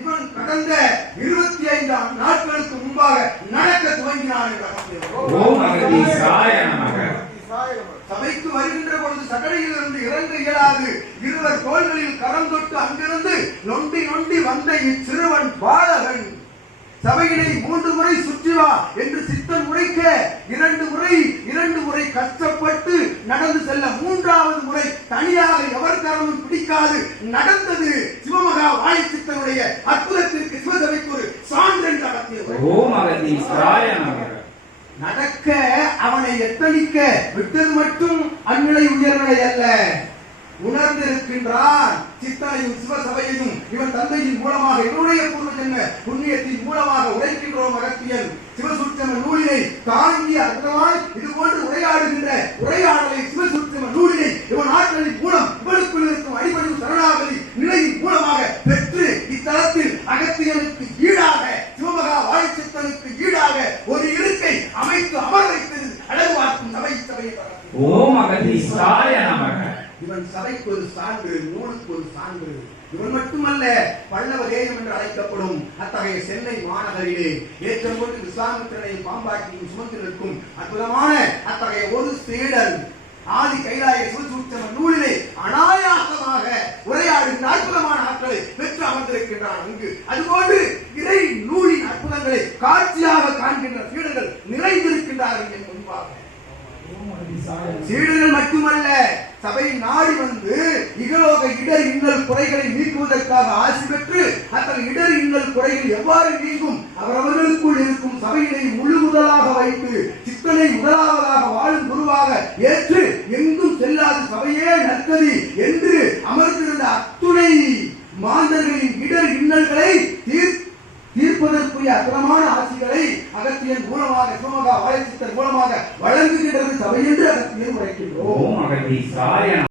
இவன் கடந்த இருபத்தி ஐந்தாம் நாட்களுக்கு முன்பாக நடக்க துவங்கினான் சபைக்கு வருகின்ற பொழுது சகடையில் இருந்து இறங்க இயலாது. இருவர் தோள்களில் கரம் தொட்டு அங்கிருந்து நொண்டி நொண்டி வந்த இச்சிறுவன் பாலகன் சபையினை மூன்று முறை சுற்றி வா என்று சித்தன் உரைக்க இரண்டு முறை இரண்டு முறை கஷ்டப்பட்டு நடந்து செல்ல மூன்றாவது முறை தனியாக எவர் கரமும் பிடிக்காது நடந்தது சிவமகா வாழை சித்தனுடைய அற்புதத்திற்கு சிவசபைக்கு ஒரு சான்று என்று அகத்தியவர். நடக்க அவனை எத்தனிக்க விட்டது மட்டும் அந்நிலை உயர்நிலை அல்ல. உணர்ந்திருக்கின்றான் சித்தனையும் சிவசபையையும். இவன் தந்தையின் மூலமாக என்னுடைய பூர்வ ஜென்ம புண்ணியத்தின் மூலமாக உரைக்கின்றோம் அகத்தியன். சிவசுத்தம நூலினை தாங்கி அற்புதமாய் இது போன்று உரையாடுகின்ற உரையாடலை சிவசுத்தம நூலினை இவன் ஆற்றலின் மூலம் இவனுக்குள் இருக்கும் அடிப்படை சரணாகதி நிலையின் மூலமாக பெற்று இத்தலத்தில் அகத்தியனுக்கு ஈடாக சிவமகா வாழைச்சித்தனுக்கு ஈடாக ஒரு இருக்கை அமைத்து அமர வைத்தது அழகு பார்க்கும் சபை சபையை. ஓம் அகதீசாய நமக. இவன் சபைக்கு ஒரு சான்று நூலுக்கு ஒரு சான்று. இவன் மட்டுமல்ல பல்லவ தேசம் என்று அழைக்கப்படும் அத்தகைய சென்னை மாநகரிலே ஏற்றம் கொண்டு விஸ்வாமித்திரனையும் பாம்பாட்டியும் சுமந்து நிற்கும் அற்புதமான அத்தகைய ஒரு சீடன் ஆதி கைலாய சிவசூத்திரம நூலிலே அனாயாசமாக உரையாடுகின்ற அற்புதமான ஆட்களை பெற்று அமர்ந்திருக்கின்றான் அங்கு. அதுபோன்று இறை நூலின் அற்புதங்களை காட்சியாக காண்கின்ற சீடர்கள் நிறைந்திருக்கின்றார்கள் என் முன்பாக. சீடர்கள் மட்டுமல்ல சபை நாடி வந்து இகலோக இடர் இன்னல் குறைகளை நீக்குவதற்காக ஆசி பெற்று அத்தகைய இடர் இன்னல் குறைகள் எவ்வாறு நீங்கும் அவரவர்களுக்குள் இருக்கும் சபையினை முழு முதலாக வைத்து சித்தனை முதலாவதாக வாழும் குருவாக ஏற்று எங்கும் செல்லாது சபையே நற்கதி என்று அமர்த்த அதிகமான ஆசிகளை அகத்தியன் மூலமாக சிவமகா வாயசித்தன் மூலமாக வழங்குகின்றது சபை என்று அகத்தியன் உரைக்கின்றோம்.